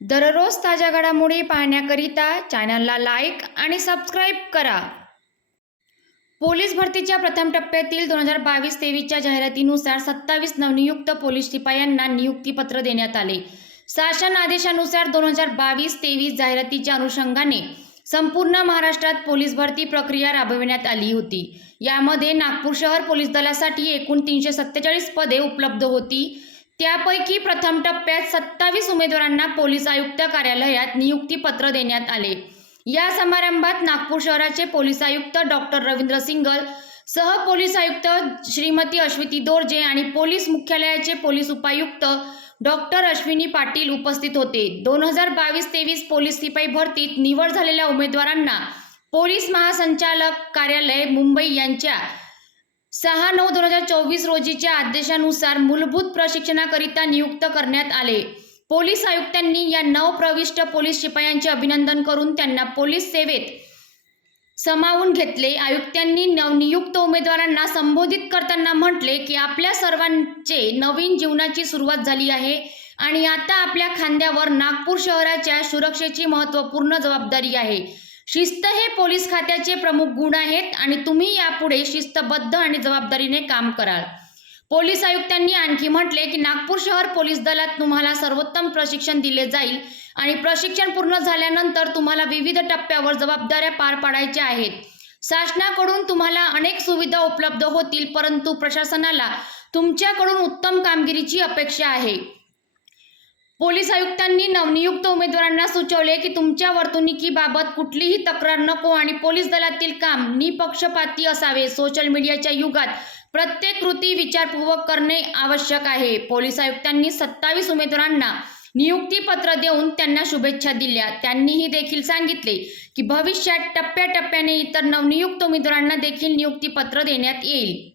दररोज ताज्या घडामोडी पाहण्याकरिता चॅनलला लाईक आणि सबस्क्राईब करा. पोलीस भरतीच्या प्रथम टप्प्यातील दोन हजार बावीस तेवीसच्या जाहिरातीनुसार सत्तावीस नवनियुक्त पोलीस शिपायांना नियुक्तीपत्र देण्यात आले. शासन आदेशानुसार दोन हजार बावीस तेवीस जाहिरातीच्या अनुषंगाने संपूर्ण महाराष्ट्रात पोलीस भरती प्रक्रिया राबविण्यात आली होती. यामध्ये नागपूर शहर पोलीस दलासाठी एकूण तीनशे सत्तेचाळीस पदे उपलब्ध होती. त्यापैकी प्रथम टप्प्यात सत्तावीस उमेदवारांना पोलीस आयुक्त कार्यालयात नियुक्तीपत्र देण्यात आले. या समारंभात नागपूर शहराचे पोलीस आयुक्त डॉक्टर रवींद्र सिंगल सह पोलीस आयुक्त श्रीमती अश्विती दोरजे आणि पोलीस मुख्यालयाचे पोलीस उपायुक्त डॉक्टर अश्विनी पाटील उपस्थित होते. दोन हजार बावीस तेवीस पोलीस शिपाई भरतीत निवड झालेल्या उमेदवारांना पोलीस महासंचालक कार्यालय मुंबई यांच्या सहा नऊ दोन हजार चोवीस रोजीच्या आदेशानुसार मूलभूत प्रशिक्षणाकरिता नियुक्त करण्यात आले. पोलीस आयुक्तांनी या नवप्रविष्ट पोलीस शिपायांचे अभिनंदन करून त्यांना पोलीस सेवेत समावून घेतले. आयुक्तांनी नवनियुक्त उमेदवारांना संबोधित करताना म्हटले की आपल्या सर्वांचे नवीन जीवनाची सुरुवात झाली आहे आणि आता आपल्या खांद्यावर नागपूर शहराच्या सुरक्षेची महत्त्वपूर्ण जबाबदारी आहे. शिस्त हे पोलीस खात्याचे प्रमुख गुण आहेत आणि तुम्ही यापुढे शिस्तबद्ध आणि जबाबदारीने काम कराल. पोलीस आयुक्तांनी आणखी म्हटले की नागपूर शहर पोलीस दलात तुम्हाला सर्वोत्तम प्रशिक्षण दिले जाईल आणि प्रशिक्षण पूर्ण झाल्यानंतर तुम्हाला विविध टप्प्यावर जबाबदाऱ्या पार पाडायच्या आहेत. शासनाकडून तुम्हाला अनेक सुविधा उपलब्ध होतील परंतु प्रशासनाला तुमच्याकडून उत्तम कामगिरीची अपेक्षा आहे. पोलीस आयुक्तांनी नवनियुक्त उमेदवारांना सुचवले की तुमच्या वर्तणुकीबाबत कुठलीही तक्रार नको आणि पोलीस दलातील काम निपक्षपाती असावे. सोशल मीडियाच्या युगात प्रत्येक कृती विचारपूर्वक करणे आवश्यक आहे. पोलीस आयुक्तांनी सत्तावीस उमेदवारांना नियुक्तीपत्र देऊन त्यांना शुभेच्छा दिल्या. त्यांनीही देखील सांगितले की भविष्यात टप्प्याटप्प्याने इतर नवनियुक्त उमेदवारांना देखील नियुक्तीपत्र देण्यात येईल.